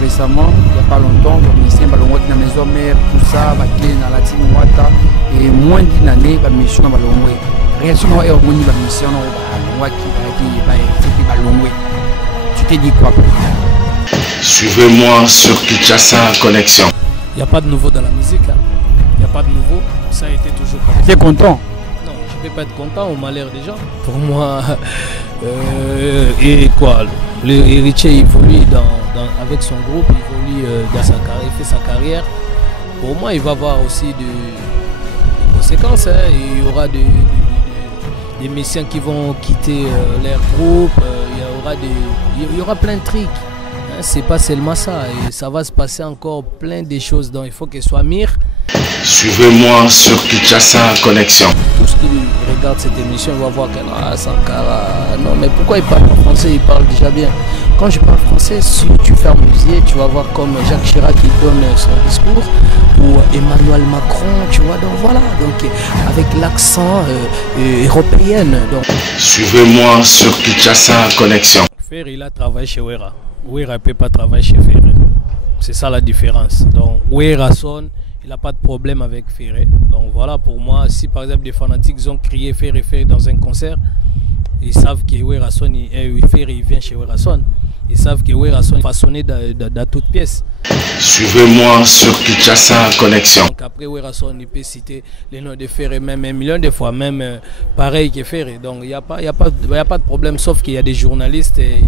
récemment, il n'y a pas longtemps, le ministère Balongo qui na maison mère, tout ça, va clé dans la team Wata, et moins d'une année, la mission à Balongo. Réaction à Ermoni, la mission à Balongo qui va être Balongo. Tu t'es dit quoi? Suivez-moi sur Kinshasa Connexion. Il n'y a pas de nouveau dans la musique. Il n'y a pas de nouveau. Ça a été toujours comme ça. Tu es content? Non, je ne peux pas être content au malheur des gens. Pour moi, et quoi, l'héritier évolue avec son groupe, il évolue dans sa carrière, il fait sa carrière. Pour moi, il va avoir aussi des conséquences. Il y aura des musiciens qui vont quitter leur groupe. Il y aura plein de trucs. C'est pas seulement ça, et ça va se passer encore plein de choses, donc il faut qu'il soit mûr. Suivez-moi sur Kinshasa Connexion. Tout ce qui regarde cette émission va voir que Sankara, non mais pourquoi il parle en français? Il parle déjà bien. Quand je parle français, si tu fermes les yeux, tu vas voir comme Jacques Chirac qui donne son discours, ou Emmanuel Macron, tu vois, donc voilà, donc avec l'accent européen. Donc. Suivez-moi sur Kinshasa Connexion. Ferry, il a travaillé chez Wera. Wera ne peut pas travailler chez Ferré. C'est ça la différence. Donc Wera sonne, il n'a pas de problème avec Ferré. Donc voilà, pour moi, si par exemple des fanatiques ont crié Ferré dans un concert, ils savent que Wera sonne, Ferré il vient chez Wera sonne. Ils savent que Wera sonne façonné dans toute pièce. Suivez-moi sur Kinshasa Connexion. Donc après Wera sonne, il peut citer les noms de Ferré même un million de fois, même pareil que Ferré. Donc il n'y a pas de problème, sauf qu'il y a des journalistes et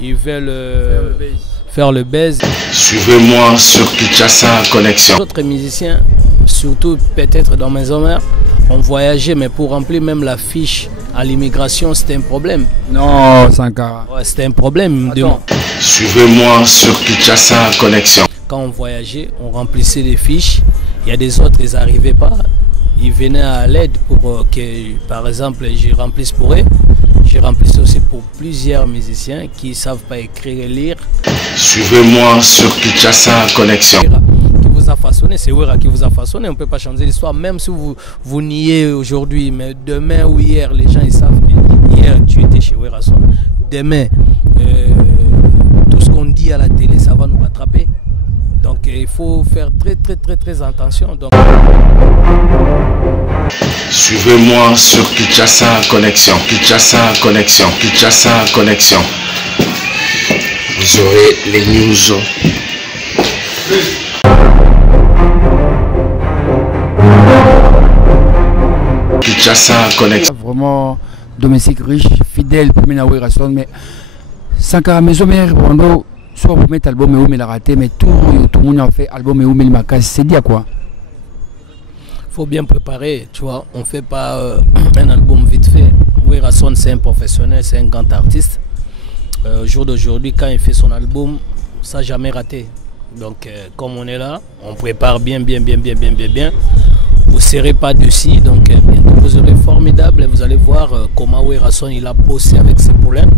ils veulent faire le buzz. Suivez-moi sur Kinshasa Connexion. D'autres musiciens, surtout peut-être dans mes hommes, ont voyagé, mais pour remplir même la fiche à l'immigration, c'était un problème. Non, Sankara. Ouais, c'était un problème. Suivez-moi sur Kinshasa Connexion. Quand on voyageait, on remplissait des fiches. Il y a des autres, ils n'arrivaient pas. Ils venaient à l'aide pour que, par exemple, je remplisse pour eux. Je remplissais aussi pour plusieurs musiciens qui ne savent pas écrire et lire. Suivez-moi sur Kinshasa Connexion. Qui vous a façonné, c'est Wera qui vous a façonné. On ne peut pas changer l'histoire, même si vous niez aujourd'hui, mais demain ou hier, les gens ils savent que hier tu étais chez Wera Son. Demain, tout ce qu'on dit à la télé, ça va nous rattraper. Donc il faut faire très attention. Donc... Suivez-moi sur Kinshasa Connexion. Kinshasa Connexion. Kinshasa Connexion. Vous aurez les news. Kinshasa Connexion. Vraiment domestique riche, fidèle pour Wera Son, mais Sankara maison mère Brando. Soit vous mettez album et vous l'a raté, mais tout le monde a fait album et vous mettez le macasse. C'est dit à quoi? Il faut bien préparer, tu vois. On ne fait pas un album vite fait. Wera Son, c'est un professionnel, c'est un grand artiste. Au jour d'aujourd'hui, quand il fait son album, ça n'a jamais raté. Donc, comme on est là, on prépare bien. Vous ne serrez pas dessus. Donc, bientôt vous serez formidable. Vous allez voir comment Wera Son il a bossé avec ses poulains.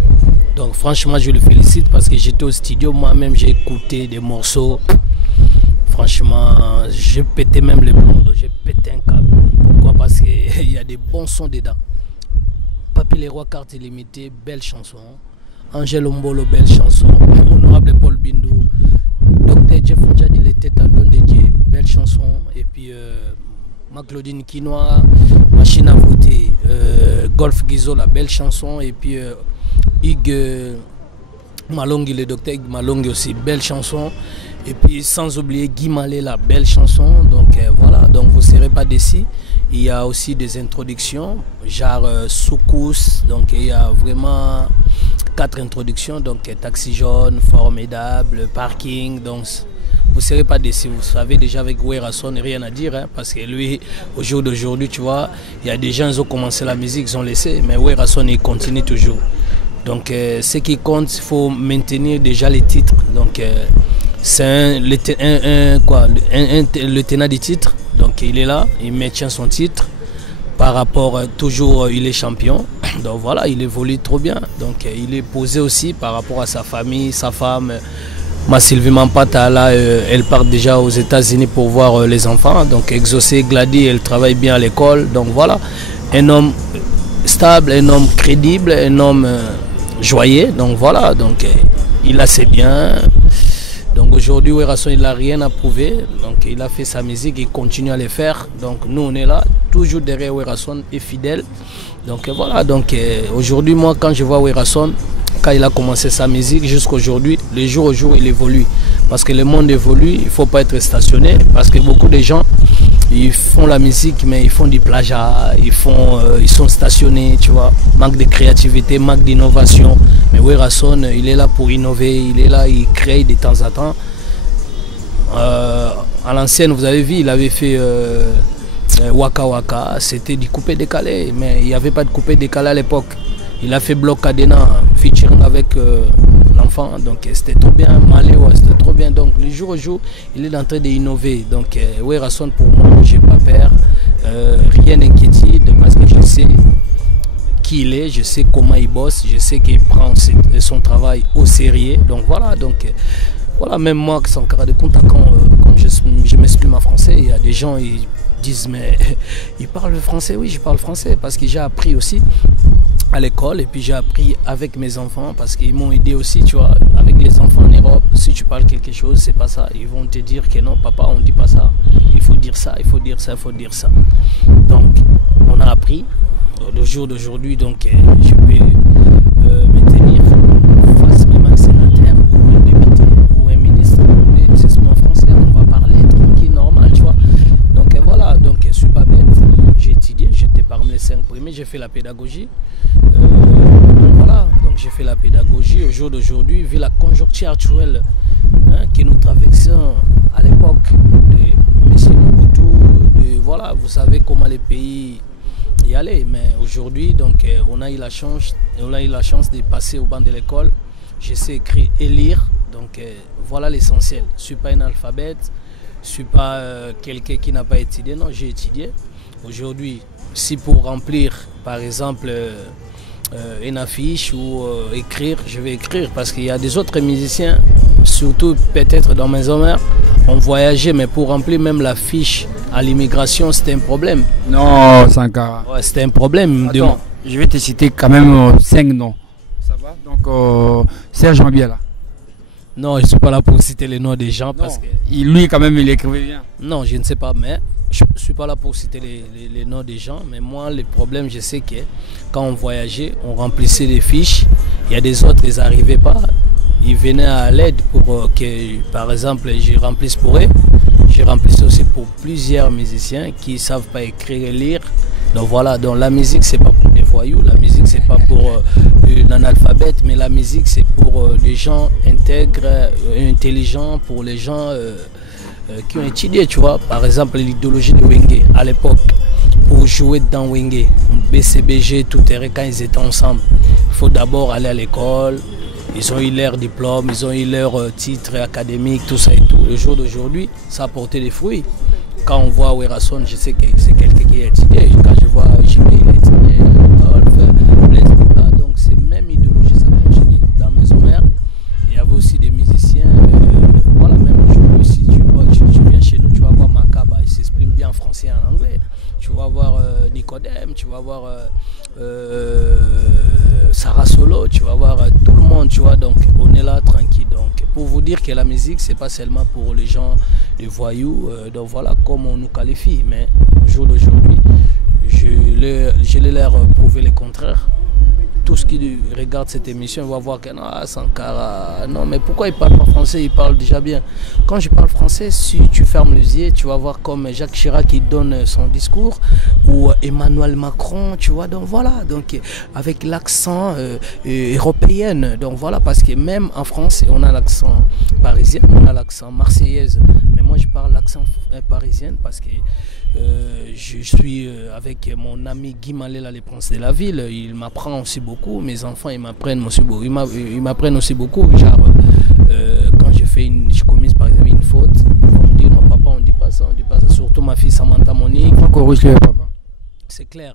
Donc franchement je le félicite parce que j'étais au studio, moi-même j'ai écouté des morceaux. Franchement, j'ai pété même les plombs, j'ai pété un câble. Pourquoi? Parce qu'il y a des bons sons dedans. Papy les Rois, carte illimitée, belle chanson. Angèle Ombolo, belle chanson. Honorable Paul Bindou. Docteur Jeff Njadi, les têtes à don de Dieu, belle chanson. Et puis Claudine Quinoa, Machine à voter, Golf Gizo, la belle chanson. Et puis Hugues Malongi, le docteur Hugues Malongi aussi, belle chanson. Et puis sans oublier Guy Malé, la belle chanson. Donc voilà, donc vous ne serez pas déçus. Il y a aussi des introductions, genre Soukous. Donc il y a vraiment 4 introductions. Donc Taxi jaune, Formidable, Parking. Donc vous ne serez pas déçus. Vous savez déjà avec Wera Son, rien à dire. Hein, parce que lui, au jour d'aujourd'hui, tu vois, il y a des gens qui ont commencé la musique, ils ont laissé. Mais Wera Son, il continue toujours. Donc ce qui compte, il faut maintenir déjà les titres. Donc c'est le tenant du titre. Donc il est là, il maintient son titre. Par rapport, toujours il est champion. Donc voilà, il évolue trop bien. Donc il est posé aussi par rapport à sa famille, sa femme. Ma Sylvie Mampata, là, elle part déjà aux États-Unis pour voir les enfants. Donc exaucé, Gladys, elle travaille bien à l'école. Donc voilà, un homme stable, un homme crédible, un homme joyeux. Donc voilà, donc il a ses biens. Donc Donc aujourd'hui, Werason, il n'a rien à prouver. Donc il a fait sa musique, il continue à le faire. Donc nous, on est là, toujours derrière Werason et fidèle. Donc voilà, donc aujourd'hui, moi, quand je vois Werason, quand il a commencé sa musique jusqu'à aujourd'hui, le jour au jour, il évolue. Parce que le monde évolue, il ne faut pas être stationné. Parce que beaucoup de gens, ils font la musique, mais ils font du plagiat, ils sont stationnés, tu vois. Manque de créativité, manque d'innovation. Mais Werason, il est là pour innover, il est là, il crée de temps à temps. À l'ancienne, vous avez vu, il avait fait Waka Waka, c'était du coupé-décalé, mais il n'y avait pas de coupé-décalé à l'époque. Il a fait Bloc Cadena, featuring avec l'enfant, donc c'était trop bien. Maléo, c'était trop bien. Donc le jour au jour, il est en train d'innover. Donc Werason, pour moi, je n'ai pas peur, rien d'inquiétude, parce que je sais qui il est, je sais comment il bosse, je sais qu'il prend son travail au sérieux. Donc voilà, voilà, même moi, Sankara de Kunta, quand je m'exprime en français, il y a des gens ils disent mais il parle français. Oui, je parle français parce que j'ai appris aussi à l'école et puis j'ai appris avec mes enfants parce qu'ils m'ont aidé aussi, tu vois, avec les enfants en Europe. Si tu parles quelque chose, c'est pas ça, ils vont te dire que non, papa, on dit pas ça, il faut dire ça, il faut dire ça, il faut dire ça. Donc on a appris. Le jour d'aujourd'hui, donc je peux me tenir face même à un sénateur ou un député ou un ministre, c'est seulement français, on va parler tranquille, normal, tu vois. Donc voilà, donc je suis pas bête, j'ai étudié, j'étais parmi les 5 premiers, j'ai fait la pédagogie. Donc voilà, donc j'ai fait la pédagogie. Au jour d'aujourd'hui, vu la conjoncture actuelle que nous traversons à l'époque de M. Mobutu, voilà, vous savez comment les pays y aller, mais aujourd'hui, donc on a eu la chance de passer au banc de l'école. Je sais écrire et lire, donc voilà l'essentiel. Je ne suis pas un alphabète, je ne suis pas quelqu'un qui n'a pas étudié, non, j'ai étudié. Aujourd'hui, si pour remplir, par exemple, une affiche ou écrire, je vais écrire parce qu'il y a des autres musiciens, surtout peut-être dans mes homères, on voyageait, mais pour remplir même l'affiche à l'immigration, c'était un problème. Non, Sankara. Ouais, c'était un problème. Attends, je vais te citer quand même 5 noms. Ça va? Donc, Serge Mabiala. Non, je ne suis pas là pour citer les noms des gens parce que... Lui, quand même, il écrivait bien. Non, je ne sais pas, mais je ne suis pas là pour citer les noms des gens. Mais moi, le problème, je sais que quand on voyageait, on remplissait des fiches. Il y a des autres, ils n'arrivaient pas. Ils venaient à l'aide pour que, par exemple, je remplisse pour eux. Je remplissais aussi pour plusieurs musiciens qui ne savent pas écrire et lire. Donc voilà, donc la musique, c'est pas pour des voyous, la musique, c'est pas pour l'analphabète, mais la musique, c'est pour des gens intègres, intelligents, pour les gens qui ont étudié, tu vois. Par exemple, l'idéologie de Wenge, à l'époque, pour jouer dans Wenge, BCBG, tout terrain, quand ils étaient ensemble, il faut d'abord aller à l'école. Ils ont eu leur diplôme, ils ont eu leur titre académique, tout ça et tout. Le jour d'aujourd'hui, ça a porté des fruits. Quand on voit Werason, je sais que c'est quelqu'un qui a étudié. Quand je vois Jimmy, il a étudié, Golf, donc c'est même idéologie, ça continue. Dans mes homères, il y avait aussi des musiciens. Voilà, même aujourd'hui, si tu viens chez nous, tu vas voir Makaba, il s'exprime bien en français et en anglais. Tu vas voir Nicodème, tu vas voir Sarah Solo, tu vas voir tout le monde, tu vois. Donc on est là tranquille. Donc pour vous dire que la musique, c'est pas seulement pour les gens, les voyous. Donc voilà comment on nous qualifie. Mais au jour d'aujourd'hui, je vais leur prouver le contraire. Tout ce qui regarde cette émission va voir que non, Sankara, non, mais pourquoi il parle pas français? Il parle déjà bien. Quand je parle français, si tu fermes les yeux, tu vas voir comme Jacques Chirac qui donne son discours ou Emmanuel Macron, tu vois. Donc voilà, donc avec l'accent européen. Donc voilà, parce que même en France, on a l'accent parisien, on a l'accent marseillaise. Mais moi, je parle l'accent parisien parce que je suis avec mon ami Guy Malela, le prince de la ville. Il m'apprend aussi beaucoup. Mes enfants, ils m'apprennent aussi beaucoup. Ils m'apprennent aussi beaucoup. Genre, quand je commise par exemple une faute, ils vont me dire non, papa, on dit pas ça, on dit pas ça. Surtout ma fille Samantha Monique. Papa. C'est clair.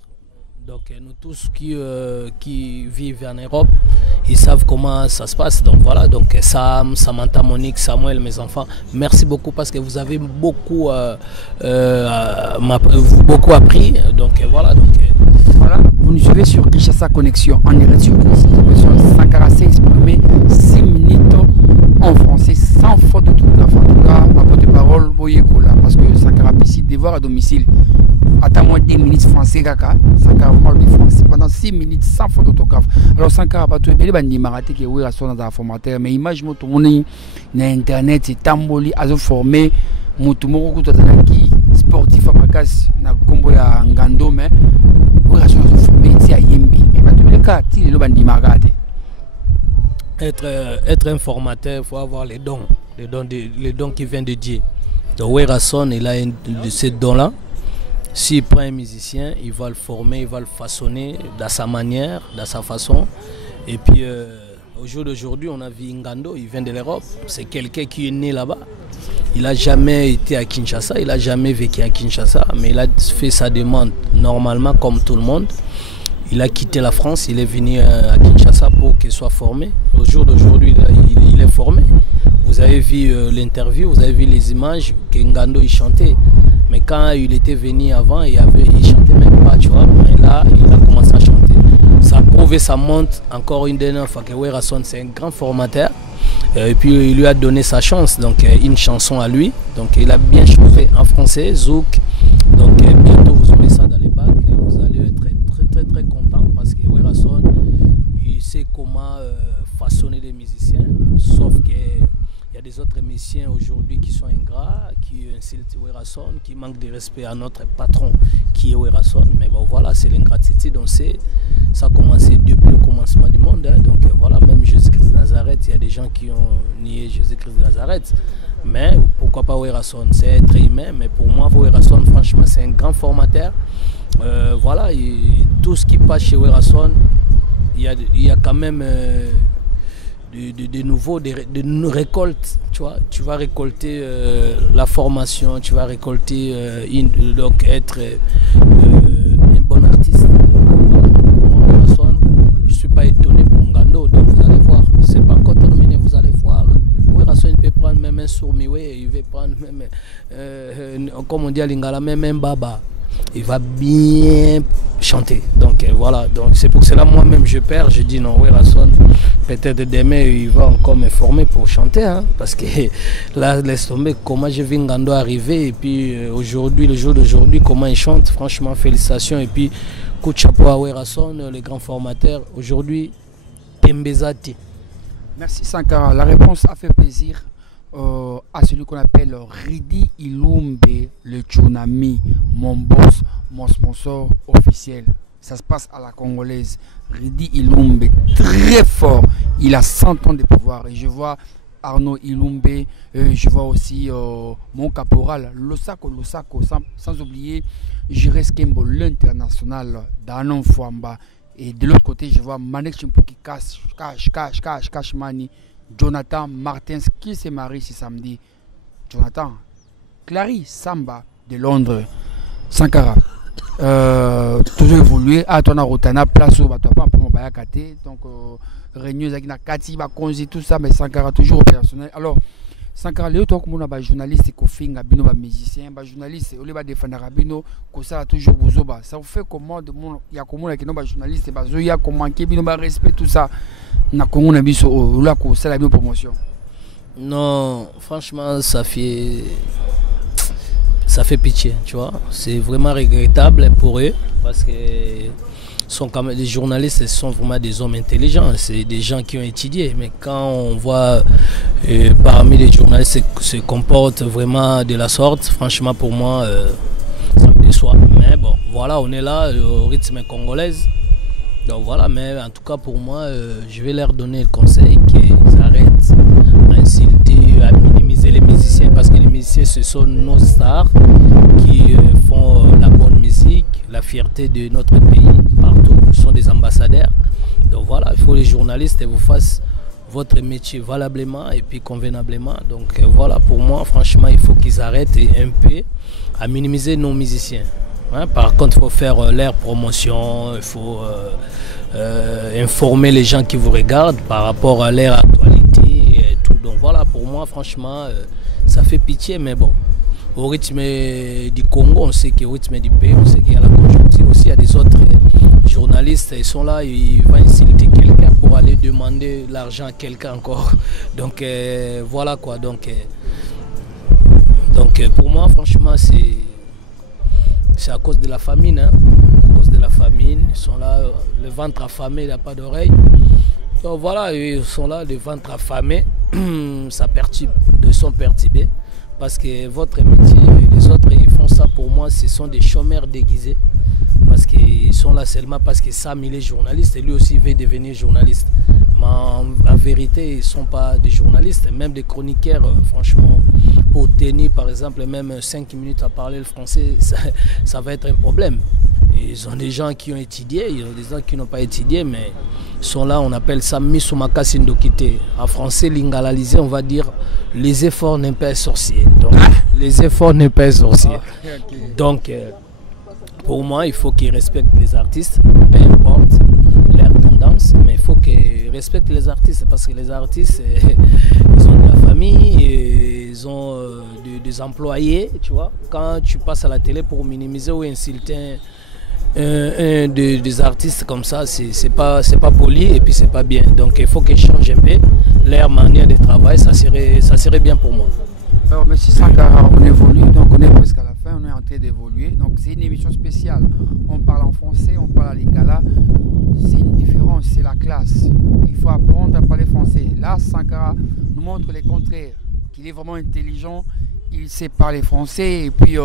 Donc nous tous qui vivent en Europe, ils savent comment ça se passe. Donc voilà, donc Sam, Samantha, Monique, Samuel, mes enfants, merci beaucoup parce que vous avez beaucoup, beaucoup appris. Donc voilà. Voilà, vous nous suivez sur Kinshasa Connexion en direct sur Sankara s'est exprimé 6 minutes en français sans faute de tout. devoir à domicile. Attends moi 10 minutes français kaka, Sankara vraiment le français pendant 6 minutes sans faute d'autographe. Alors Sankara pas tout belé bandi maraté que oui raison dans formateur mais image mo tout monde na internet c'est tamboli azo formé mutu moko kutata ki sportif amakas na kombo ya ngando mais oui raison azo formé ti ayembi mais pas tout le cas ti le bandi maraté. Être un formateur, il faut avoir les dons qui viennent de Dieu. Donc Werason, il a ces dons-là. S'il prend un musicien, il va le former, il va le façonner dans sa manière, dans sa façon. Et puis au jour d'aujourd'hui, on a vu Ngando, il vient de l'Europe. C'est quelqu'un qui est né là-bas. Il n'a jamais été à Kinshasa, il n'a jamais vécu à Kinshasa, mais il a fait sa demande normalement comme tout le monde. Il a quitté la France, il est venu à Kinshasa pour qu'il soit formé. Au jour d'aujourd'hui, il est formé. Vous avez vu l'interview, vous avez vu les images que Ngando il chantait. Mais quand il était venu avant, il chantait même pas, tu vois. Mais là, il a commencé à chanter. Ça a prouvé, ça monte encore une dernière fois que Werason, c'est un grand formateur. Et puis il lui a donné sa chance, donc une chanson à lui. Donc il a bien chanté en français, Zouk. Donc bientôt vous aurez ça dans les bacs. Vous allez être très content parce que Werason, il sait comment façonner des musiciens. Sauf que il y a des autres musiciens aujourd'hui qui sont ingrats, qui insultent Werason, qui manquent de respect à notre patron qui est Werason. Mais bon voilà, c'est l'ingratitude, on sait. Ça a commencé depuis le commencement du monde. Hein. Donc voilà, même Jésus-Christ de Nazareth, il y a des gens qui ont nié Jésus-Christ de Nazareth. Mais pourquoi pas Werason? C'est être humain, mais pour moi, Werason, franchement, c'est un grand formateur. Voilà, tout ce qui passe chez Werason, il y a quand même de nouveau, de récoltes. Tu vois, tu vas récolter la formation, tu vas récolter, donc être un bon artiste. Je ne suis pas étonné pour Ngando, donc vous allez voir, c'est pas encore terminé, vous allez voir. Werason il peut prendre même un sourmioué, il va prendre même, comme on dit à Lingala, même un baba. Il va bien chanter. Donc voilà, donc c'est pour cela moi-même je perds, je dis non, Werason, peut-être demain il va encore me former pour chanter, hein, parce que là, laisse tomber comment j'ai vu Ngando arriver, et puis aujourd'hui, le jour d'aujourd'hui, comment il chante, franchement félicitations, et puis coup de chapeau à Werason, les grands formateurs. Aujourd'hui, Tembezati. Merci Sankara. La réponse a fait plaisir à celui qu'on appelle Ridi Ilumbe, le Tsunami, mon boss, mon sponsor officiel. Ça se passe à la congolaise. Ridi Ilumbe, très fort. Il a 100 ans de pouvoir. Et je vois Arnaud Ilumbe, je vois aussi mon caporal, Losako, sans oublier Jires Kembo, l'international, Danon Fouamba. Et de l'autre côté, je vois Manek Chimpuki Cash Mani, Jonathan Martins qui s'est marié ce samedi. Jonathan, Clary Samba de Londres, Sankara. Toujours évolué. Ah, ton Rotana, place où tu n'as pas pour Bayakate. Donc, Réunion Zagina Kati, Bakonzi, tout ça, mais Sankara toujours opérationnel. Alors, Sankara, les autres journalistes, Kofinga, Bino, musicien, journaliste, au lieu de défendre Rabino, ça toujours Bozoba. Ça vous fait comment il y a comment les journalistes, il y a comment Bino, respect, tout ça. Na Congo na biso là ko c'est la promotion. Non, franchement ça fait pitié, tu vois. C'est vraiment regrettable pour eux parce que sont quand même des journalistes, sont vraiment des hommes intelligents, c'est des gens qui ont étudié, mais quand on voit parmi les journalistes se comportent vraiment de la sorte, franchement pour moi ça me déçoit. Mais bon, voilà, on est là au rythme congolais. Donc voilà, mais en tout cas pour moi, je vais leur donner le conseil qu'ils arrêtent à insulter, à minimiser les musiciens, parce que les musiciens ce sont nos stars qui font la bonne musique, la fierté de notre pays, partout, ce sont des ambassadeurs. Donc voilà, il faut que les journalistes vous fassent votre métier valablement et puis convenablement. Donc voilà, pour moi, franchement, il faut qu'ils arrêtent un peu à minimiser nos musiciens. Hein, par contre, il faut faire leur promotion, il faut informer les gens qui vous regardent par rapport à leur actualité et tout. Donc voilà, pour moi, franchement, ça fait pitié, mais bon. Au rythme du Congo, on sait qu'au rythme du pays, on sait qu'il y a la conjoncture aussi. Il y a des autres journalistes, ils sont là, ils vont insulter quelqu'un pour aller demander l'argent à quelqu'un encore. Donc voilà quoi. Donc pour moi, franchement, c'est c'est à cause de la famine. Hein. À cause de la famine, ils sont là, le ventre affamé, il n'a pas d'oreille. Donc voilà, ils sont là, le ventre affamé, ça perturbe, ils sont perturbés. Parce que votre métier, les autres, ils font ça pour moi, ce sont des chômeurs déguisés. Parce qu'ils sont là seulement parce que Sam, il est journaliste et lui aussi veut devenir journaliste. Mais en vérité, ils ne sont pas des journalistes, même des chroniqueurs, franchement, pour tenir par exemple même 5 minutes à parler le français, ça va être un problème. Ils ont des gens qui ont étudié, ils ont des gens qui n'ont pas étudié, mais ils sont là, on appelle ça Misumaka Sindokite. En français, lingalalisé, on va dire les efforts n'est pas sorcier. Donc, les efforts n'est pas sorcier. Donc, pour moi, il faut qu'ils respectent les artistes, peu importe leur tendance, mais il faut qu'ils respectent les artistes parce que les artistes, ils ont de la famille, ils ont des employés, tu vois. Quand tu passes à la télé pour minimiser ou insulter des artistes comme ça, c'est pas poli et puis c'est pas bien. Donc il faut qu'ils changent un peu leur manière de travail, ça serait bien pour moi. Alors, M. Sankara, on évolue, donc on est presque à la fin, on est en train d'évoluer. Donc c'est une émission spéciale. On parle en français, on parle à lingala. C'est une différence, c'est la classe. Il faut apprendre à parler français. Là, Sankara nous montre le contraire, qu'il est vraiment intelligent, il sait parler français et puis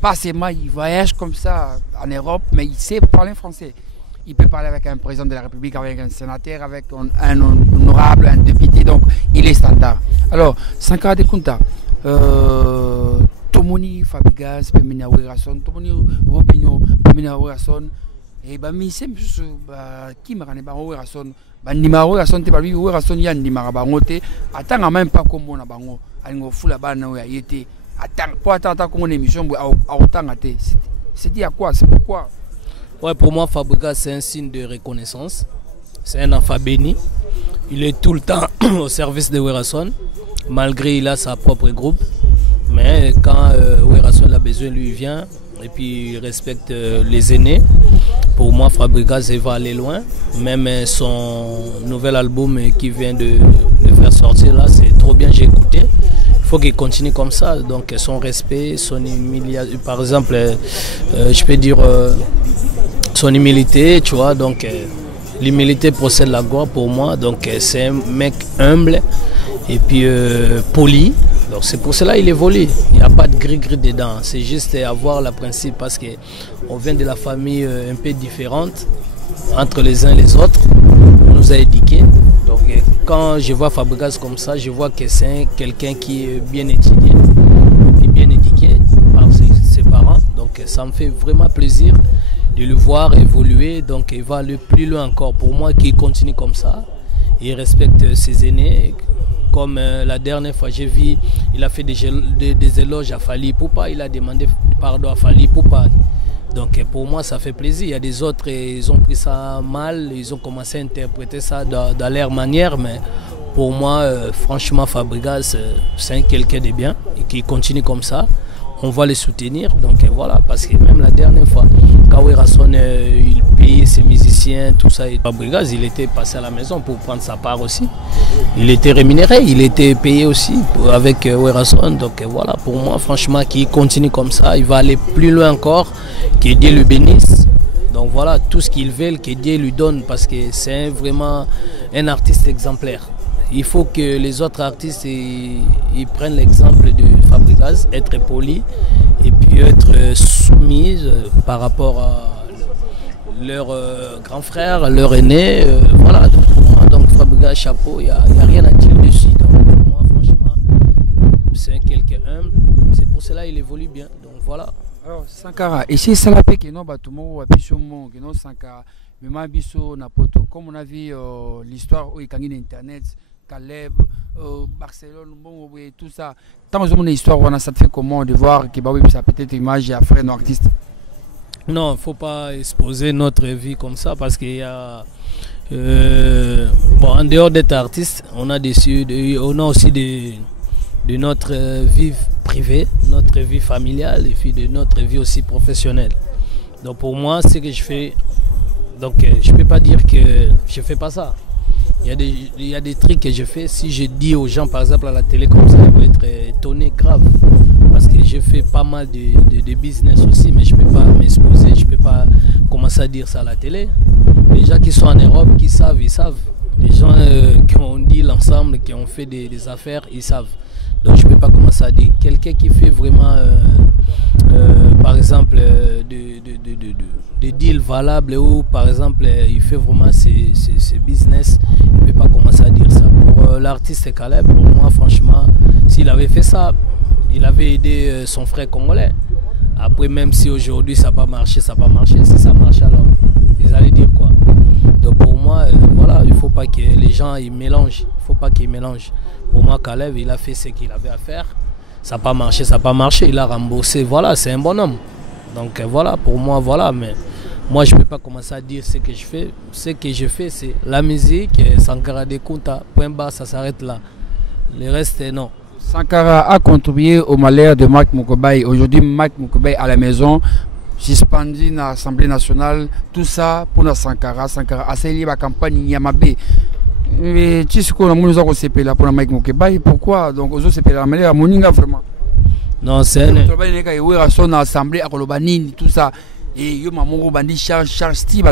pas seulement il voyage comme ça en Europe, mais il sait parler français. Il peut parler avec un président de la République, avec un sénateur, avec un honorable, un député, donc il est standard. Alors, Sankara de Kunta, Tomoni Fabregas, Pemina Werason, Tomoni Robinho, Pemina Werason, et mi sem juste qui m'a ramené Werason, Nima Werason, te babi Werason yan Nima Bangote, attends même pas comme on a bango, alingo fula bana ya yete, attends, pour attendre comme une émission à autant até. C'est dit à quoi? C'est pourquoi? Ouais, pour moi, Fabregas, c'est un signe de reconnaissance. C'est un enfant béni. Il est tout le temps au service de Werason, malgré il a sa propre groupe. Mais quand Werason a besoin, lui il vient et puis il respecte les aînés. Pour moi, Fabregas il va aller loin. Même son nouvel album qui vient de faire sortir là, c'est trop bien, j'ai écouté. Il faut qu'il continue comme ça. Donc son respect, son humiliation, par exemple, je peux dire son humilité, tu vois. Donc l'humilité procède de la gloire pour moi. Donc c'est un mec humble et puis poli. Donc c'est pour cela qu'il évolue. Il n'y a pas de gris-gris dedans. C'est juste avoir le principe parce qu'on vient de la famille un peu différente entre les uns et les autres. On nous a éduqués. Donc quand je vois Fabregas comme ça, je vois que c'est quelqu'un qui est bien étudié et bien éduqué par ses parents. Donc ça me fait vraiment plaisir de le voir évoluer. Donc il va aller plus loin encore. Pour moi, qu'il continue comme ça. Il respecte ses aînés. Comme la dernière fois, j'ai vu, il a fait des éloges à Fally Ipupa. Il a demandé pardon à Fally Ipupa. Donc pour moi, ça fait plaisir. Il y a des autres, ils ont pris ça mal. Ils ont commencé à interpréter ça dans leur manière. Mais pour moi, franchement, Fabregas, c'est quelqu'un de bien et qui continue comme ça. On va les soutenir. Donc voilà, parce que même la dernière fois, quand Werason, il payait ses musiciens, tout ça, et Fabregas, il était passé à la maison pour prendre sa part aussi. Il était rémunéré, il était payé aussi avec Werason. Donc voilà, pour moi, franchement, qu'il continue comme ça, il va aller plus loin encore, que Dieu le bénisse. Donc voilà, tout ce qu'il veut, que Dieu lui donne, parce que c'est vraiment un artiste exemplaire. Il faut que les autres artistes ils prennent l'exemple de Fabregas, être poli et puis être soumis par rapport à leurs grands frères, leurs aînés. Voilà, donc pour moi, donc Fabregas, chapeau, il n'y a rien à dire dessus. Donc pour moi, franchement, c'est quelqu'un humble. C'est pour cela qu'il évolue bien. Donc voilà. Alors, Sankara, et c'est ça la paix que nous avons que nous Sankara, mais ma biso napoto, comme on a vu l'histoire où il y a Internet. Caleb, Barcelone, bon, oui, tout ça. Tant que une histoire, on a ça fait comment de voir que ça peut être image et après nos artistes. Non, il ne faut pas exposer notre vie comme ça parce qu'il y a. Bon, en dehors d'être artiste, on a aussi de notre vie privée, notre vie familiale et puis de notre vie aussi professionnelle. Donc pour moi, ce que je fais, donc je ne peux pas dire que je ne fais pas ça. Il y a des trucs que je fais. Si je dis aux gens, par exemple, à la télé comme ça, ils vont être étonnés, grave. Parce que j'ai fait pas mal de business aussi, mais je ne peux pas m'exposer, je ne peux pas commencer à dire ça à la télé. Les gens qui sont en Europe, qui savent, ils savent. Les gens qui ont dit l'ensemble, qui ont fait des affaires, ils savent. Donc je ne peux pas commencer à dire. Quelqu'un qui fait vraiment, par exemple, des deals valables ou par exemple, il fait vraiment ses business, il ne peut pas commencer à dire ça. Pour l'artiste Caleb, pour moi, franchement, s'il avait fait ça, il avait aidé son frère congolais. Après, même si aujourd'hui ça n'a pas marché, ça n'a pas marché. Si ça marche, alors ils allaient dire quoi? Donc pour moi, voilà, il ne faut pas que les gens ils mélangent. Il ne faut pas qu'ils mélangent. Pour moi, Caleb, il a fait ce qu'il avait à faire. Ça n'a pas marché, ça n'a pas marché. Il a remboursé. Voilà, c'est un bonhomme. Donc voilà, pour moi, voilà. Mais moi, je ne peux pas commencer à dire ce que je fais. Ce que je fais, c'est la musique, Sankara Dekunta, point bas, ça s'arrête là. Le reste, non. Sankara a contribué au malheur de Mike Mukobayi. Aujourd'hui, Mike Mukobayi à la maison, suspendu dans l'Assemblée nationale, tout ça pour la Sankara. Sankara a salué la campagne Yamabe. Mais tu sais qu'on a nous avons CP là pour Mike Mukobayi. Pourquoi? Donc, aux autres CP là, mais Moninga vraiment. Non, c'est un. Son assemblée à Kolobanini, tout ça. Et yo maman bandi charge Steve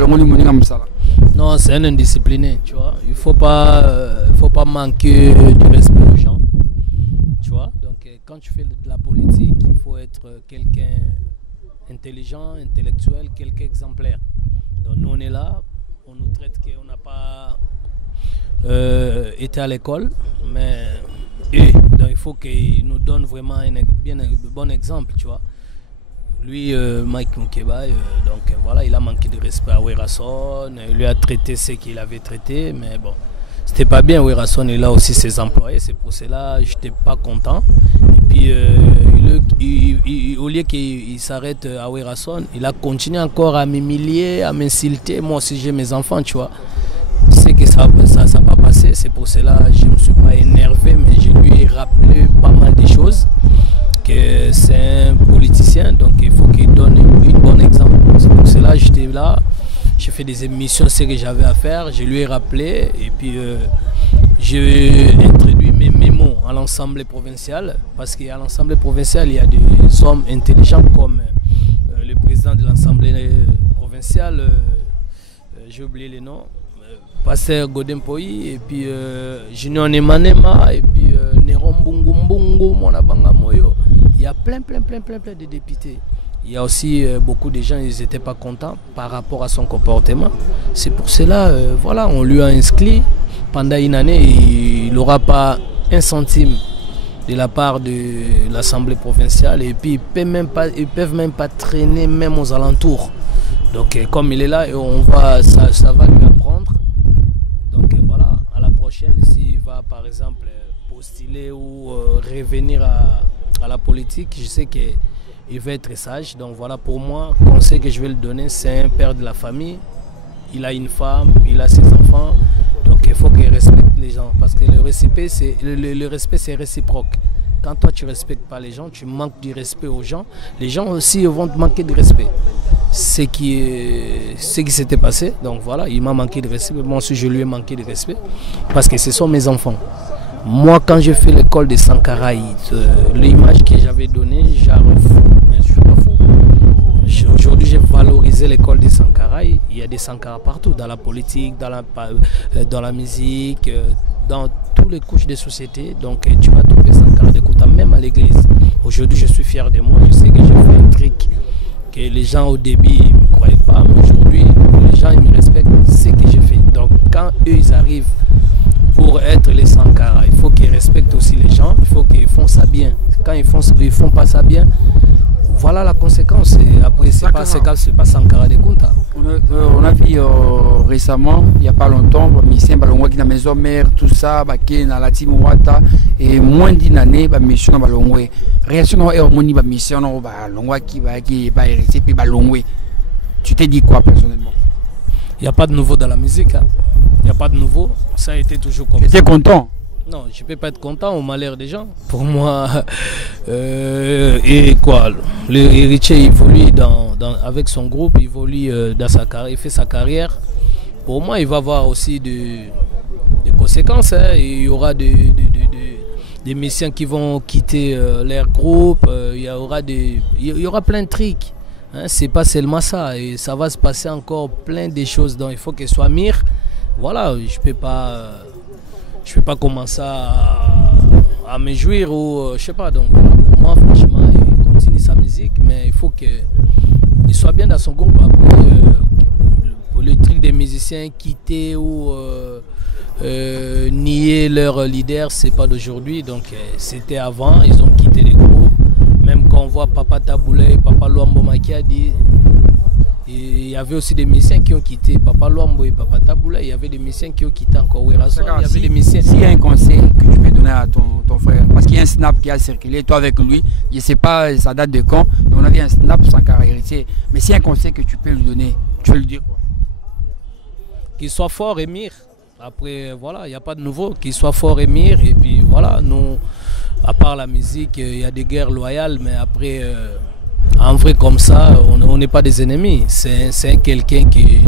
non, c'est un indiscipliné, tu vois. Il faut pas manquer de respect aux gens, tu vois. Donc quand tu fais de la politique, il faut être quelqu'un intelligent, intellectuel, quelqu'un exemplaire. Donc nous on est là, on nous traite qu'on n'a pas été à l'école, mais donc il faut qu'il nous donne vraiment un bon exemple, tu vois. Lui, Mike Mukobayi, donc voilà, il a manqué de respect à Werason, il lui a traité ce qu'il avait traité, mais bon, c'était pas bien. Werason, il a aussi ses employés, c'est pour cela que je n'étais pas content. Et puis, au lieu qu'il s'arrête à Werason, il a continué encore à m'humilier, à m'insulter. Moi aussi, j'ai mes enfants, tu vois. C'est que ça n'a pas passé, c'est pour cela que je ne me suis pas énervé, mais je lui ai rappelé pas mal de choses. Que c'est un politicien, donc il faut qu'il donne un bon exemple. C'est pour cela que j'étais là, j'ai fait des émissions, ce que j'avais à faire, je lui ai rappelé et puis j'ai introduit mes mémos à l'Assemblée provinciale, parce qu'à l'Assemblée provinciale, il y a des hommes intelligents comme le président de l'Assemblée provinciale, j'ai oublié les noms, Pasteur Godin Poyi, et puis Junior Nemanema, et puis Néron Bungumbungu, Monabanga Moyo. Il y a plein de députés. Il y a aussi beaucoup de gens, ils n'étaient pas contents par rapport à son comportement. C'est pour cela, voilà, on lui a inscrit pendant une année, il n'aura pas un centime de la part de l'Assemblée provinciale. Et puis ils ne peuvent même pas traîner même aux alentours. Donc comme il est là, ça va lui apprendre. Donc voilà, à la prochaine, s'il va par exemple postuler ou revenir à la politique, je sais qu'il va être sage. Donc voilà, pour moi, le conseil que je vais lui donner, c'est un père de la famille. Il a une femme, il a ses enfants. Donc il faut qu'il respecte les gens. Parce que le respect, c'est réciproque. Quand toi, tu ne respectes pas les gens, tu manques du respect aux gens. Les gens aussi vont te manquer de respect. Ce qui s'était passé. Donc voilà, il m'a manqué de respect. Moi aussi, je lui ai manqué de respect. Parce que ce sont mes enfants. Moi, quand j'ai fait l'école de Sankara, l'image que j'avais donnée, j'arrive fou. Mais je ne suis pas fou. Aujourd'hui, j'ai valorisé l'école de Sankara. Il y a des Sankara partout, dans la politique, dans la musique, dans toutes les couches de société. Donc, tu vas trouver Sankara Dekunta, même à l'église. Aujourd'hui, je suis fier de moi. Je sais que j'ai fait un truc que les gens au début ne me croyaient pas. Mais aujourd'hui, les gens ils me respectent. C'est ce que j'ai fait. Donc, quand eux, ils arrivent pour être les Sankara, il faut qu'ils respectent aussi les gens, il faut qu'ils font ça bien. Quand ils font pas ça bien, voilà la conséquence. Et après, c'est pas Sankara Dekunta. On a vu récemment, il n'y a pas longtemps, Mission Balongwa qui est dans la maison mère, tout ça, qui est dans la team Wata, et moins d'une année, Mission dans Balongwa. Réaction est au monde, Mission dans Balongwa qui va hériter, puis Balongwa. Tu t'es dit quoi personnellement? Il n'y a pas de nouveau dans la musique. Hein. Il n'y a pas de nouveau. Ça a été toujours comme ça. Tu étais content? Non, je ne peux pas être content au malheur des gens. Pour moi, et quoi, l'héritier évolue avec son groupe, il évolue dans sa carrière, il fait sa carrière. Pour moi, il va avoir aussi des conséquences. Hein. Il y aura des des musiciens qui vont quitter leur groupe, il y aura plein de trucs. Hein, c'est pas seulement ça, et ça va se passer encore plein de choses, donc il faut qu'il soit mûr. Voilà, je peux pas commencer à me jouir ou je sais pas. Donc pour moi, franchement, il continue sa musique, mais il faut qu'il soit bien dans son groupe. Après, pour le truc des musiciens quitter ou nier leur leader, c'est pas d'aujourd'hui. Donc c'était avant, ils ont quitté les groupes. Même quand on voit Papa Taboulé, Papa Luambo Makiadi, il y avait aussi des musiciens qui ont quitté Papa Luambo et Papa Taboulé. Il y avait des musiciens qui ont quitté encore Werason. Il y avait des musiciens. S'il y a un conseil que tu peux donner à ton frère, parce qu'il y a un snap qui a circulé, toi avec lui, je ne sais pas ça date de quand, mais on avait un snap sans carrière. Mais s'il y a un conseil que tu peux lui donner, tu veux lui dire quoi? Qu'il soit fort et mûr. Après, voilà, il n'y a pas de nouveau. Qu'il soit fort et mûr. Et puis voilà, nous, à part la musique, il y a des guerres loyales, mais après, en vrai comme ça, on n'est pas des ennemis. C'est quelqu'un qui,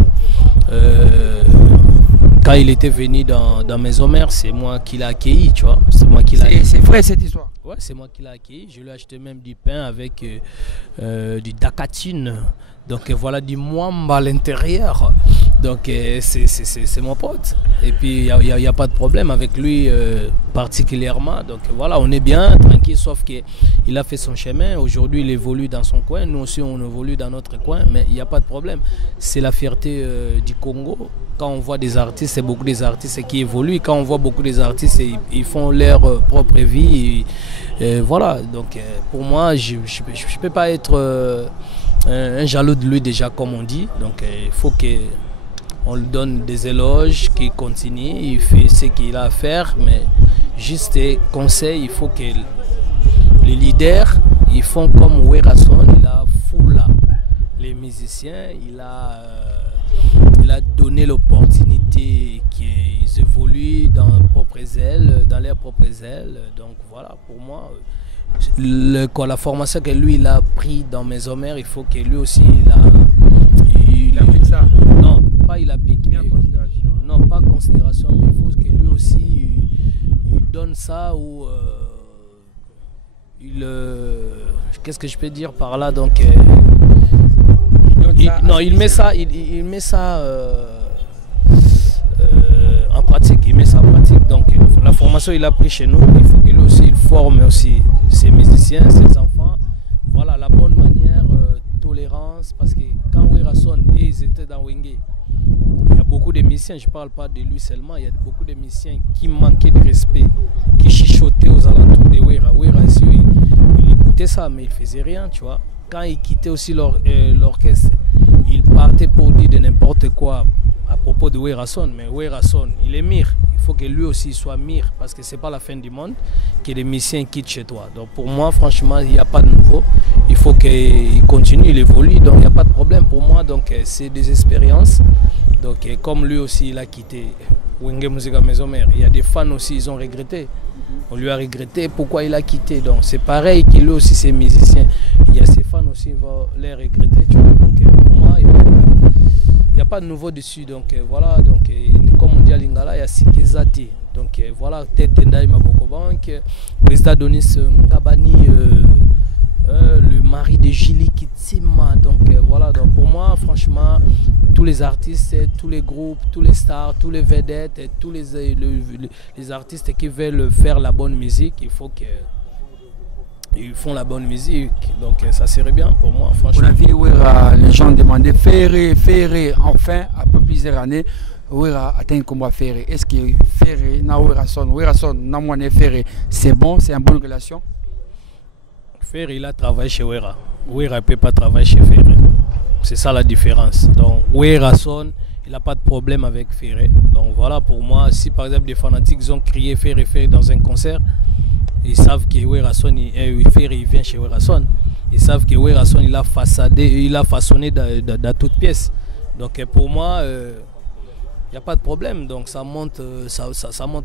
quand il était venu dans Maison Mère, c'est moi qui l'ai accueilli, tu vois. C'est moi qui l'ai accueilli. C'est vrai cette histoire? Ouais, c'est moi qui l'ai accueilli. Je lui ai acheté même du pain avec du dacatine. Donc voilà, du mwamba à l'intérieur. Donc c'est mon pote. Et puis il n'y a pas de problème avec lui particulièrement. Donc voilà, on est bien, tranquille, sauf qu'il a fait son chemin. Aujourd'hui, il évolue dans son coin. Nous aussi, on évolue dans notre coin. Mais il n'y a pas de problème. C'est la fierté du Congo. Quand on voit des artistes, c'est beaucoup des artistes qui évoluent. Quand on voit beaucoup des artistes, ils font leur propre vie. Et voilà, donc pour moi, je ne peux pas être un jaloux de lui déjà, comme on dit. Donc il faut qu'on lui donne des éloges, qu'il continue, il fait ce qu'il a à faire. Mais juste des conseils, il faut que les leaders, ils font comme Werason, il a foulé les musiciens, il a donné l'opportunité qu'ils évoluent dans leurs propres ailes. Donc voilà, pour moi, la formation que lui il a pris dans Maison Mère, il faut que lui aussi il applique ça. Non, pas il applique, mais non, pas considération, mais il faut que lui aussi il donne ça ou qu'est-ce que je peux dire par là, donc il met ça en pratique, donc la formation il a pris chez nous, il faut que lui aussi il forme aussi ses musiciens, ses enfants. Voilà, la bonne manière, tolérance, parce que quand Werason et ils étaient dans Wenge, il y a beaucoup de musiciens, je ne parle pas de lui seulement, il y a beaucoup de musiciens qui manquaient de respect, qui chichotaient aux alentours de Wera. Wera, il écoutait ça, mais il ne faisait rien, tu vois. Quand il quittait aussi l'orchestre, il partait pour dire de n'importe quoi à propos de Werason, mais Werason, il est mûr. Il faut que lui aussi soit mûr, parce que ce n'est pas la fin du monde que les musiciens quittent chez toi. Donc pour moi, franchement, il n'y a pas de nouveau. Il faut qu'il continue, il évolue, donc il n'y a pas de problème pour moi. Donc c'est des expériences. Donc comme lui aussi, il a quitté Wenge Musica Maison Mère, il y a des fans aussi, ils ont regretté. On lui a regretté pourquoi il a quitté. Donc c'est pareil que lui aussi, ses musiciens. Il y a ses fans aussi, ils vont les regretter. Tu vois. Donc pour moi, il n'y a pas de nouveau dessus. Donc voilà, donc comme on dit à Lingala, il y a Sikezati. Donc voilà, tête Tendai Maboko Bank, président Donis Ngabani, le mari de Julie Kitsima. Donc voilà, donc pour moi, franchement, tous les artistes, tous les groupes, tous les stars, tous les vedettes, tous les artistes qui veulent faire la bonne musique, il faut qu'ils font la bonne musique. Donc ça serait bien pour moi, franchement. On a vu les gens demandaient Ferré, enfin, après plusieurs années, Wera atteint un combat Ferré. Est-ce que Ferré, Werason, Ferré, c'est bon, c'est une bonne relation? Ferré, il a travaillé chez Wera. Wera ne peut pas travailler chez Ferré. C'est ça la différence. Donc Werason, il n'a pas de problème avec Ferré. Donc voilà, pour moi, si par exemple des fanatiques ont crié Ferré dans un concert, ils savent que Werason, Ferré il vient chez Werason. Ils savent que Werason il a façonné dans toutes pièces. Donc pour moi, il n'y a pas de problème. Donc ça montre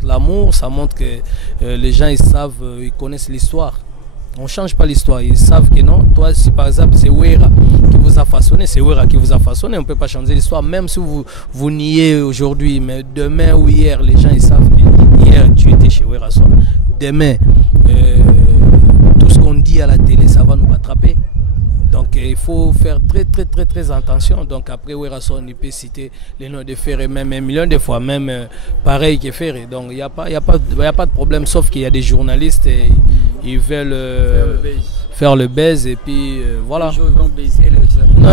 l'amour, ça montre que les gens ils savent, ils connaissent l'histoire. On ne change pas l'histoire, ils savent que non. Toi, si par exemple c'est Wera qui vous a façonné, c'est Wera qui vous a façonné, on ne peut pas changer l'histoire, même si vous niez aujourd'hui, mais demain ou hier, les gens ils savent que hier tu étais chez Werason, demain tout ce qu'on dit à la télé ça va nous rattraper. Donc il faut faire très attention. Donc après Werason il peut citer les noms de Ferré même 1 million de fois, même pareil que Ferré. Donc il n'y a pas de problème, sauf qu'il y a des journalistes et ils veulent faire le buzz et puis voilà. Ils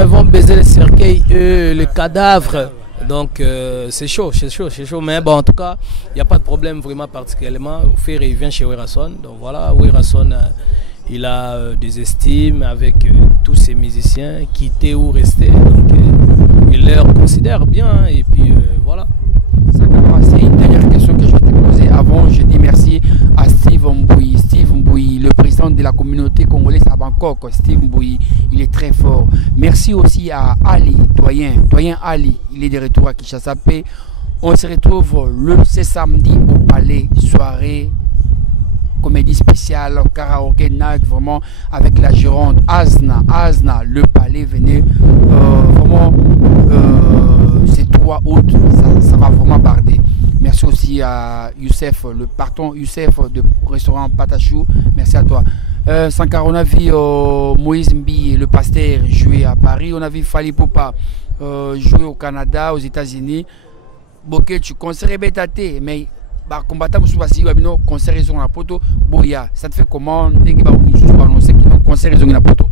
vont baiser les cercueils, les cadavres. Donc c'est chaud. Mais bon, en tout cas, il n'y a pas de problème vraiment particulièrement. Ferré il vient chez Werason. Donc voilà, Werason il a des estimes avec tous ces musiciens, quitter ou rester. Donc il leur considère bien et puis voilà. C'est une dernière question que je vais te poser. Avant, je dis merci à Steve Mbouyi. Steve Mbouyi, le président de la communauté congolaise à Bangkok. Steve Mbouyi, il est très fort. Merci aussi à Ali, doyen Ali. Il est de retour à Kinshasa. On se retrouve ce samedi au Palais, soirée comédie spéciale, karaoké, nag, vraiment avec la Gironde, Azna, le Palais, venez, vraiment, c'est 3 août, ça va vraiment barder. Merci aussi à Youssef, le patron Youssef de restaurant Patachou, merci à toi. Sankara, on a vu Moïse Mbi, le pasteur, jouer à Paris, on a vu Fali Poupa jouer au Canada, aux États-Unis. Boké, tu conseillerais Bétaté, mais combattant concert raison la poto boya ça te fait comment concert raison la poto.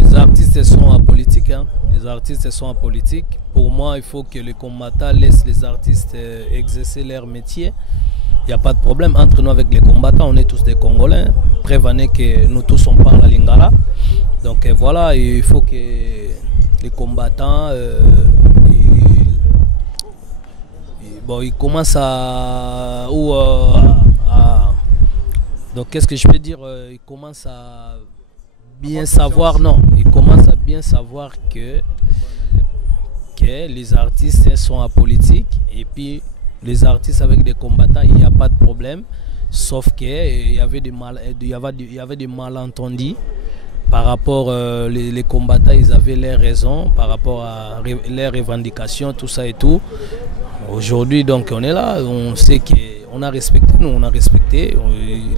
Les artistes sont apolitiques, hein. Les artistes sont apolitiques. Pour moi il faut que les combattants laissent les artistes exercer leur métier. Il n'y a pas de problème entre nous avec les combattants, on est tous des Congolais. Prévenez que nous tous on parle à Lingala. Donc voilà, il faut que les combattants il commence donc qu'est-ce que je peux dire, il commence à bien savoir, il commence à bien savoir que les artistes sont apolitiques et puis les artistes avec des combattants il n'y a pas de problème, sauf qu'il y avait des malentendus par rapport les combattants, ils avaient leurs raisons par rapport à leurs revendications, tout ça et tout. Aujourd'hui, donc, on est là, on sait qu'on a respecté,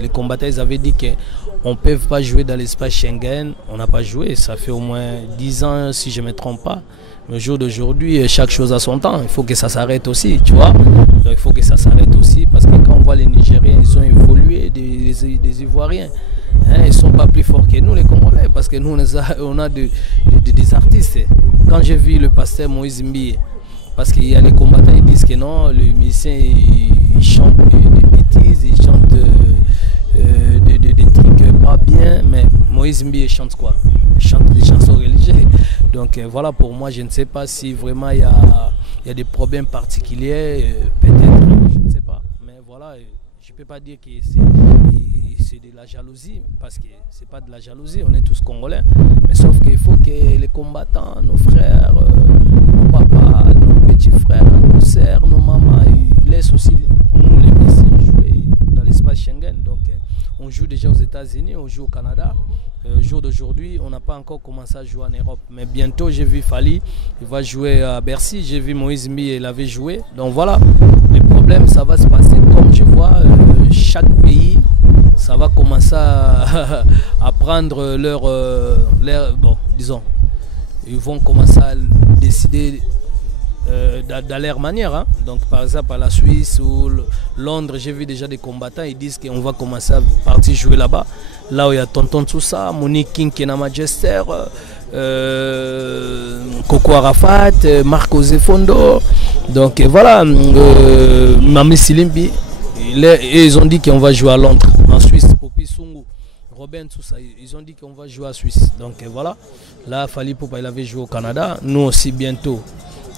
les combattants, ils avaient dit qu'on ne peut pas jouer dans l'espace Schengen, on n'a pas joué, ça fait au moins 10 ans si je ne me trompe pas. Le jour d'aujourd'hui, chaque chose a son temps, il faut que ça s'arrête aussi, tu vois. Donc, il faut que ça s'arrête aussi, parce que quand on voit les Nigériens, ils ont évolué des Ivoiriens. Hein, ils ne sont pas plus forts que nous les Congolais, parce que nous on a des artistes. Quand j'ai vu le pasteur Moïse Mbi, parce qu'il y a les combattants qui disent que non, les musiciens ils chantent des bêtises, ils chantent des trucs pas bien, mais Moïse Mbi chante quoi? Il chante des chansons religieuses. Donc voilà, pour moi je ne sais pas si vraiment il y a des problèmes particuliers, peut-être, je ne sais pas, mais voilà. Je ne peux pas dire que c'est de la jalousie, parce que ce n'est pas de la jalousie, on est tous Congolais. Mais sauf qu'il faut que les combattants, nos frères, nos papas, nos petits frères, nos sœurs, nos mamans, ils laissent aussi nous les laisser jouer dans l'espace Schengen. Donc on joue déjà aux États-Unis, on joue au Canada. Au jour d'aujourd'hui, on n'a pas encore commencé à jouer en Europe. Mais bientôt, j'ai vu Fali, il va jouer à Bercy. J'ai vu Moïse Mbi, il avait joué. Donc voilà, les problèmes, ça va se passer comme je vois. Chaque pays, ça va commencer à prendre leur bon, disons, ils vont commencer à décider dans leur manière. Hein. Donc par exemple à la Suisse ou Londres, j'ai vu déjà des combattants, ils disent qu'on va commencer à partir jouer là-bas. Là où il y a Tonton Tsoussa, Monique King qui est dans Manchester, Coco Arafat, Marco Zefondo. Donc voilà, Mami Silimbi, ils ont dit qu'on va jouer à Londres, en Suisse, Popi Sungu, Robin, tout ça, ils ont dit qu'on va jouer à Suisse. Donc voilà, là Fali Poupa il avait joué au Canada, nous aussi bientôt.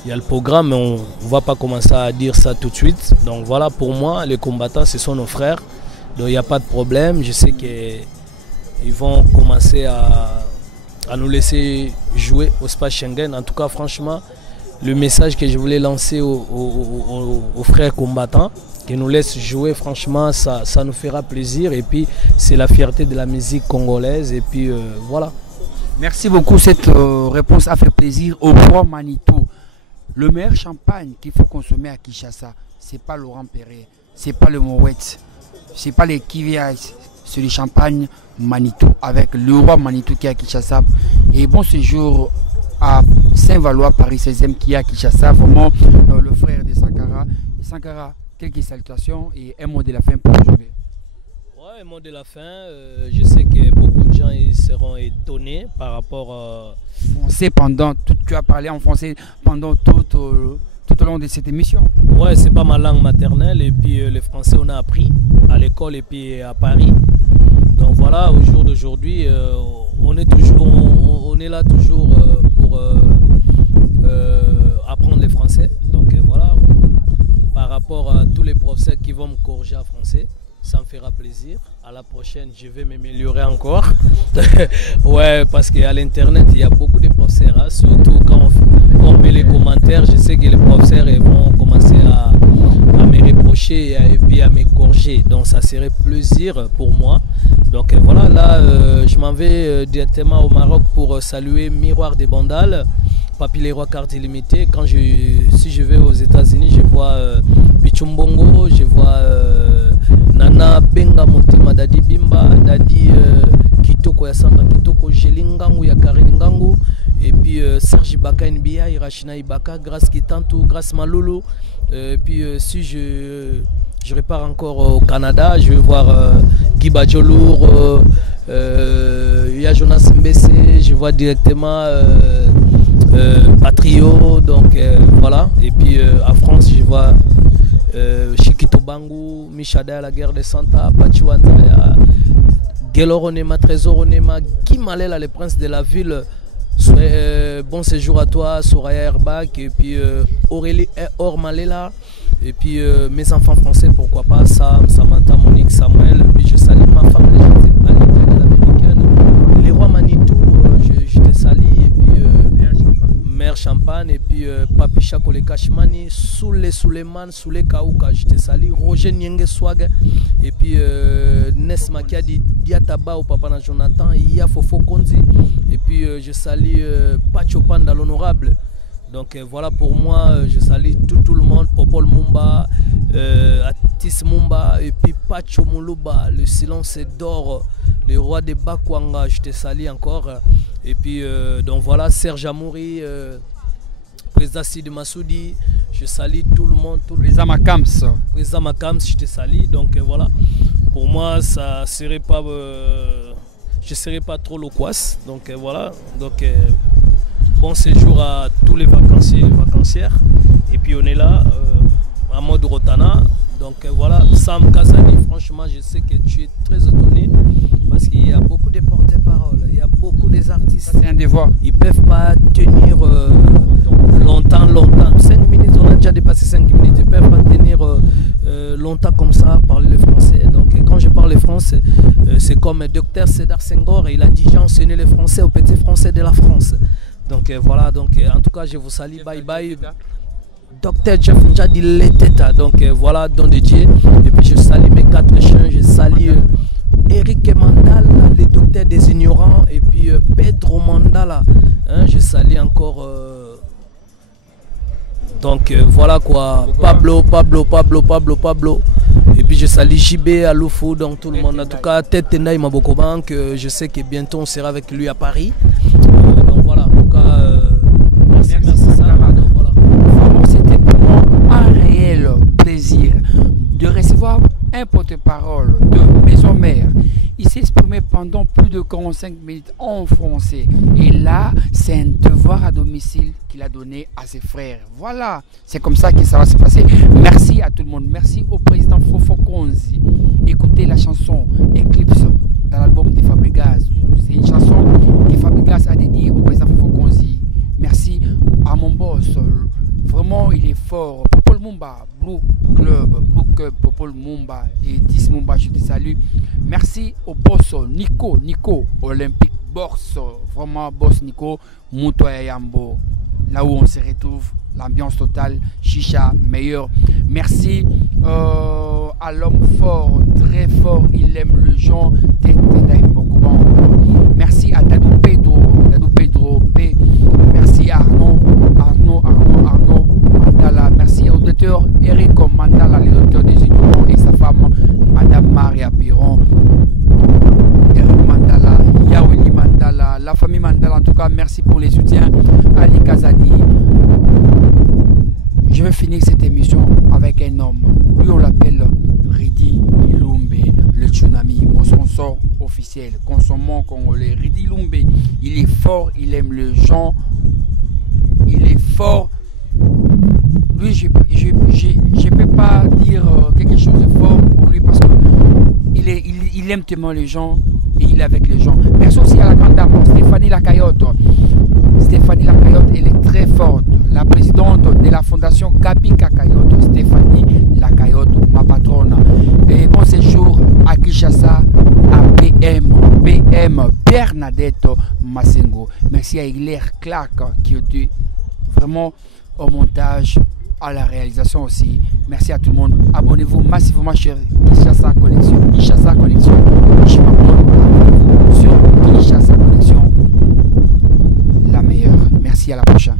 Il y a le programme, mais on ne va pas commencer à dire ça tout de suite. Donc voilà, pour moi, les combattants, ce sont nos frères. Donc il n'y a pas de problème. Je sais qu'ils vont commencer à nous laisser jouer au espace Schengen. En tout cas, franchement, le message que je voulais lancer aux frères combattants, qu'ils nous laissent jouer, franchement, ça nous fera plaisir. Et puis, c'est la fierté de la musique congolaise. Et puis, voilà. Merci beaucoup. Cette réponse a fait plaisir au roi Manitou. Le meilleur champagne qu'il faut consommer à Kinshasa, ce n'est pas Laurent Perret. c'est pas le Mouette, c'est pas les Kivias, c'est le champagne Manitou avec le roi Manitou qui est à Kinshasa. Et bon séjour à Saint-Valois, Paris 16e qui est à Kinshasa, vraiment le frère de Sankara. Et Sankara, quelques salutations et un mot de la fin pour aujourd'hui. Ouais, un mot de la fin, je sais que beaucoup de gens ils seront étonnés par rapport français pendant tout, tu as parlé en français pendant tout au long de cette émission. Ouais, c'est pas ma langue maternelle et puis le français on a appris à l'école et puis à Paris. Donc voilà, au jour d'aujourd'hui, on est là toujours pour apprendre le français. Donc voilà, par rapport à tous les professeurs qui vont me corriger en français, ça me fera plaisir. À la prochaine, je vais m'améliorer encore. Ouais, parce qu'à l'internet, il y a beaucoup de professeurs, hein, surtout quand on met les commentaires. Je sais que les professeurs ils vont commencer à me reprocher et puis à me corriger. Donc ça serait plaisir pour moi. Donc voilà, là, je m'en vais directement au Maroc pour saluer Miroir des Bandales, Papy Leroy carte illimitée. Si je vais aux États-Unis, je vois Pichumbongo, je vois Nana Benga Motima, Dadi Bimba, Dadi Kitoko Yasandra Kitoko, Jelingangu Yakaringangu, et puis Sergi Baka NBA, Irachina Ibaka, Grâce Kitantou, Grâce Malolo. Et puis si je repars encore au Canada, je vais voir Guy Badjolour, Ya Jonas Mbese, je vois directement Patrio, donc voilà. Et puis à France, je vois Chikito Bangou, Michada la guerre de Santa, Pachiwanzaya, Geloronema, Trésoronema, Guy Malela, le prince de la ville. Bon séjour à toi, Soraya Herbach, et puis Aurélie Or Malela, et puis mes enfants français, pourquoi pas, Sam, Samantha, Monique, Samuel, puis je salue ma femme légende à l'italienne américaine, les rois Manitou, je te salue, et puis Mère Champagne, et puis Papi Chakole Kashmani, Soule Suleiman, Soule Kaouka, je te salue, Roger Nyenge Swag, et puis Nesma Kiadi Diataba au Papa Jonathan, Iya Fofo Konzi, et puis je salue Pacho Panda l'honorable. Donc voilà pour moi, je salue tout le monde, Popol Mumba, Atis Mumba, et puis Pacho Muluba, le silence d'or, le roi de Bakwanga, je te salue encore. Et puis donc voilà, Serge Amouri, président Sidi Massoudi, je salue tout le monde, président Makams, je te salue. Donc voilà, pour moi ça serait pas, je serais pas trop loquace. Donc voilà, donc bon séjour à tous les vacanciers et vacancières. Et puis on est là en mode Rotana. Donc voilà, Sam Kazani, franchement je sais que tu es très étonné parce qu'il y a beaucoup de porte-parole, il y a beaucoup des artistes. C'est un devoir. Ils ne peuvent pas tenir longtemps. 5 minutes, on a déjà dépassé 5 minutes, ils ne peuvent pas tenir longtemps comme ça, parler le français. Donc quand je parle le français, c'est comme Dr Sédar Senghor, il a déjà enseigné le français aux petits français de la France. Donc voilà, donc en tout cas je vous salue, bye bye. Docteur Jeff Njadi Leteta, donc voilà, don de Dieu. Et puis je salue mes 4 chiens, je salue Eric Mandala, le docteur des ignorants, et puis Pedro Mandala, hein, je salue encore. Donc voilà quoi, Pablo. Et puis je salue JB, Aloufou, donc tout le monde. En tout cas, Tête Tendai Mabokobank, je sais que bientôt on sera avec lui à Paris. Donc voilà, en tout cas, merci Sarah. Donc voilà. C'était pour moi un réel plaisir de recevoir un porte-parole de Maison Mère. Il s'est exprimé pendant plus de 45 minutes en français. Et là, c'est un devoir à domicile qu'il a donné à ses frères. Voilà, c'est comme ça que ça va se passer. Merci à tout le monde. Merci au président Fofo Konzi. Écoutez la chanson Eclipse dans l'album de Fabregas. C'est une chanson que Fabregas a dédiée au président Fofo Konzi. Merci à mon boss. Vraiment, il est fort. Popol Mumba, Blue Club, Popol Mumba et 10 Mumba, je te salue. Merci au boss Nico, Olympique Boss. Vraiment, boss Nico, Mouto Yambo. Là où on se retrouve, l'ambiance totale, chicha, meilleur. Merci à l'homme fort, très fort, il aime le genre. Merci à Dadou Pedro P. Merci à Arnaud Mandala. Merci à l'auditeur Eric Mandala, le docteur des unions. cas, merci pour les soutiens. Ali Kazadi. Je vais finir cette émission avec un homme. Lui, on l'appelle Ridi Lumbe, le tsunami, mon sponsor officiel. Consommons congolais. Ridi Lumbe, il est fort, il aime les gens. Il est fort. Lui, je peux pas dire quelque chose de fort pour lui parce que il aime tellement les gens et il est avec les gens. Merci aussi à la grande dame Stéphanie Lacayotte. Stéphanie Lacayotte, elle est très forte. La présidente de la fondation Kapi Kakayotte, Stéphanie Lacayotte, ma patronne. Et bon séjour à Kinshasa, à BM Bernadette Massengo. Merci à Hilaire Clark qui était vraiment au montage, à la réalisation aussi. Merci à tout le monde. Abonnez-vous massivement sur Kinshasa Connexion. Kinshasa Connexion. Abonnez-vous sur Kinshasa Connexion. La meilleure. Merci, à la prochaine.